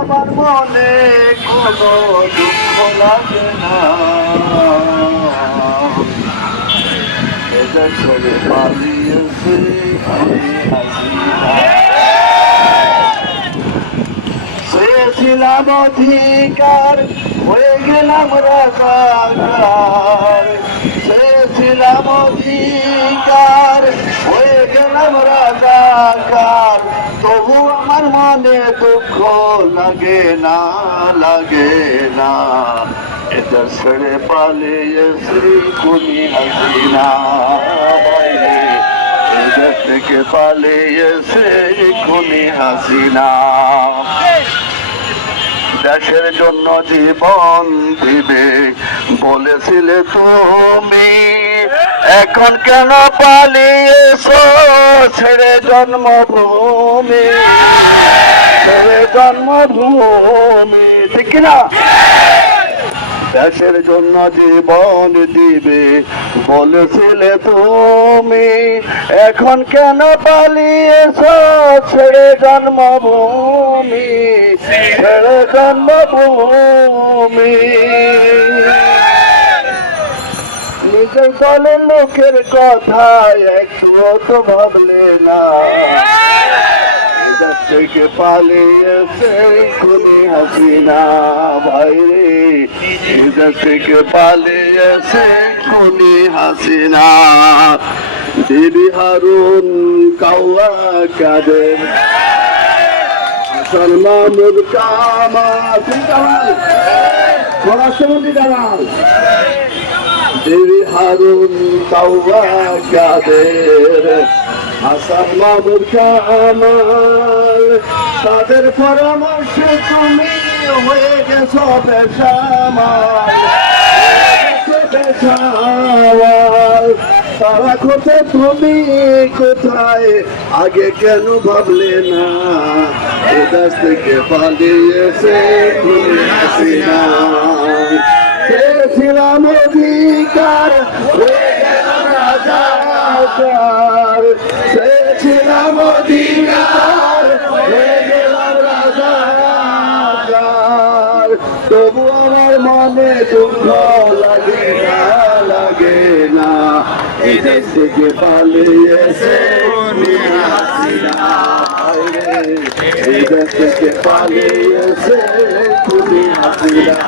আমার মনে কোনো দুঃখ লাগে না, এদের ছেড়ে পালিয়েছে চেয়েছিলাম অধিকার, হয়ে গেলাম রাজাকার। চেয়েছিলাম অধিকার, হয়ে গেলাম রাজাকার। তবু আমার মনে দুঃখ লাগে না, লাগে না। এদের ছেড়ে পালিয়েছি খুনি হাসিনা, এদের থেকে পালিয়েছে খুনি হাসিনা। দেশের জন্য জীবন দিবে বলেছিলে তুমি, এখন কেন পালিয়েছো ছেড়ে জন্মভূমি, ছেড়ে জন্মভূমি, ঠিক না? দেশের জন্য জীবন দিবে বলেছিলে তুমি, এখন কেন পালিয়েছো ছেড়ে জন্মভূমি, ছেড়ে জন্মভূমি। নিজের দলের লোকের কথা একটুও তো ভাবলে না, এদের থেকে পালিয়েছে খুনি হাসিনা ভাইরে, এদের থেকে পালিয়েছে খুনি হাসিনা। বিবি হারুন কাওয়া কাদের, হাসান মাহমুদ কামাল, স্বরাষ্ট্রমন্ত্রী কামাল, বিবি হারুন কাওয়া কাদের, হাসান মাহমুদ কামাল, তাদের পরামর্শে তুমি হয়ে গেছো বেসামাল, বেসামাল। তারা কোথায় তুমি কোথায়, আগে কেন ভাবলে না? এ দেশ থেকে পালিয়েছে খুনি হাসিনা। চেয়েছিলাম অধিকার, হয়ে গেলাম রাজাকার। চেয়েছিলাম অধিকার, হয়ে গেলাম রাজাকার। তবু আমার মনে দুঃখ লাগে না, লাগে না। এই দেশ থেকে পালিয়েছে খুনি হাসিনা, এই দেশ থেকে পালিয়েছে খুনি হাসিনা।